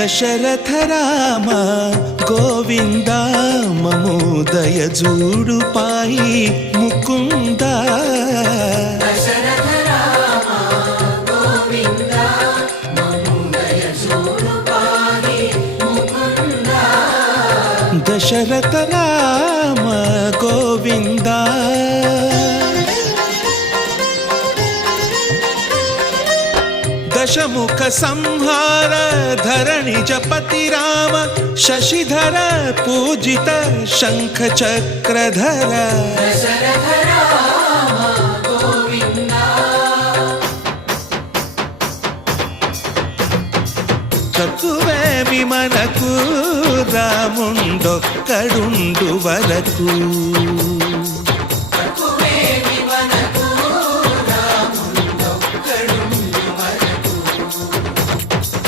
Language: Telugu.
దశరథ రామ గోవింద మము దయజూడు పాయి ముకుంద దశరథ రామ గోవింద దశముఖ సంహార ధరణి జపతి రామ శశిధర పూజిత శంఖ చక్రధర చతువేమి మనకు రాముండొక్కడుండు వరకు